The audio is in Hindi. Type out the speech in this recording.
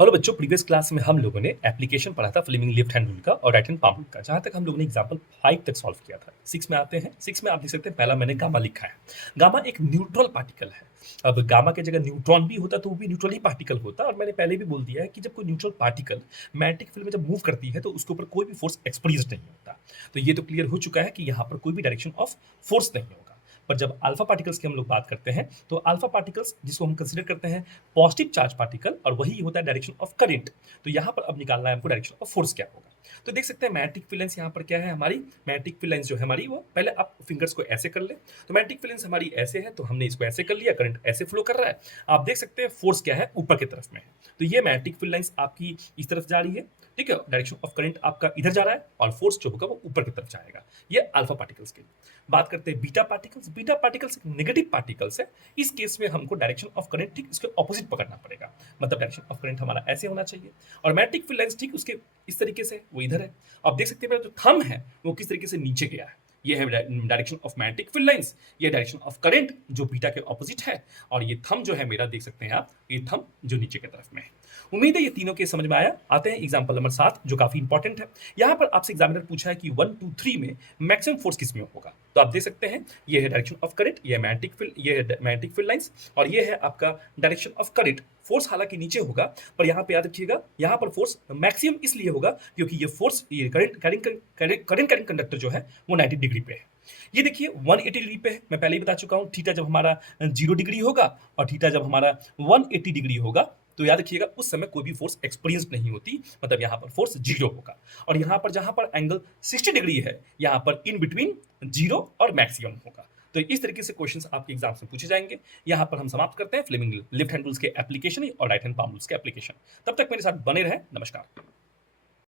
हेलो बच्चों, प्रीवियस क्लास में हम लोगों ने एप्लीकेशन पढ़ा था फ्लेमिंग लेफ्ट हैंड रूल का और राइट हैंड पाम रूल का। जहाँ तक हम लोगों ने एग्जांपल 5 तक सॉल्व किया था। 6 में आते हैं। 6 में आप देख सकते हैं, पहला मैंने गामा लिखा है। गामा एक न्यूट्रल पार्टिकल है। अब गामा की जगह न्यूट्रॉन भी होता तो वो भी न्यूट्रल ही पार्टिकल होता। और मैंने पहले भी बोल दिया है कि जब कोई न्यूट्रल पार्टिकल मैग्नेटिक फील्ड में जब मूव करती है तो उसके ऊपर कोई भी फोर्स एक्सपीरियंस नहीं होता। तो ये तो क्लियर हो चुका है कि यहाँ पर कोई भी डायरेक्शन ऑफ फोर्स नहीं होगा। पर जब अल्फा पार्टिकल्स की हम लोग बात करते हैं तो अल्फा पार्टिकल्स जिसको हम कंसीडर करते हैं पॉजिटिव चार्ज पार्टिकल, और वही होता है डायरेक्शन ऑफ करंट। तो यहाँ पर अब निकालना है हमको डायरेक्शन ऑफ फोर्स क्या होगा। तो देख सकते हैं मैग्नेटिक फील्ड लाइंस यहाँ पर क्या है हमारी। मैग्नेटिक फील्ड लाइंस जो है हमारी, वो पहले आप फिंगर्स को ऐसे कर ले। तो मैग्नेटिक फील्ड लाइंस हमारी ऐसे है, तो हमने इसको ऐसे कर लिया, करंट ऐसे फ्लो कर रहा है। आप देख सकते हैं फोर्स क्या है, ऊपर की तरफ में है। तो ये मैग्नेटिक फील्ड लाइंस आपकी इस तरफ जा रही है, ठीक है। डायरेक्शन ऑफ करंट आपका इधर जा रहा है और फोर्स जो होगा वो ऊपर की तरफ जाएगा। ये अल्फा पार्टिकल्स की बात करते हैं। Beta particles, beta particles negative particles है। इस केस में हमको डायरेक्शन ऑफ करंट ठीक इसके ऑपोजिट पकड़ना पड़ेगा। मतलब डायरेक्शन ऑफ करंट हमारा ऐसे होना चाहिए और मैग्नेटिक फील्ड लाइंस ठीक उसके इस तरीके से वो इधर है। आप देख सकते हैं मेरा जो थंब है वो किस तरीके से नीचे गया है। ये है direction of magnetic field lines, ये डायरेक्शन ऑफ करंट जो बीटा के ऑपोजिट है। और ये थंब जो है मेरा, देख सकते हैं आप, ये थंब जो नीचे की तरफ में है। उम्मीद है ये तीनों के समझ में आया। आते हैं एग्जांपल नंबर 7 जो काफी इंपॉर्टेंट है। यहाँ पर आपसे एग्जामिनर पूछा है कि 1 2 3 में मैक्सिमम फोर्स किस में होगा। तो आप देख सकते हैं ये है डायरेक्शन ऑफ करंट, ये है मैग्नेटिक फील्ड, ये है मैग्नेटिक फील्ड लाइंस, और ये है आपका डायरेक्शन ऑफ करंट। फोर्स हालांकि नीचे होगा, पर यहाँ पे याद रखिएगा, यहाँ पर फोर्स मैक्सिमम इसलिए होगा क्योंकि ये फोर्स, ये करंट कंडक्टर जो है वो 90 डिग्री पे है। ये देखिए 180 डिग्री पे है। मैं पहले ही बता चुका हूँ, थीटा जब हमारा 0 डिग्री होगा और थीटा जब हमारा 180 डिग्री होगा, तो याद रखिएगा उस समय कोई भी फोर्स एक्सपीरियंस नहीं होती। मतलब यहाँ पर फोर्स 0 होगा। और यहाँ पर जहाँ पर एंगल 60 डिग्री है, यहाँ पर इन बिटवीन 0 और मैक्सिमम होगा। तो इस तरीके से क्वेश्चंस आपके एग्जाम में पूछे जाएंगे। यहाँ पर हम समाप्त करते हैं फ्लेमिंग लेफ्ट हैंड रूल्स के एप्लीकेशन और राइट हैंड पाम रूल्स के एप्लीकेशन। तब तक मेरे साथ बने रहें। नमस्कार।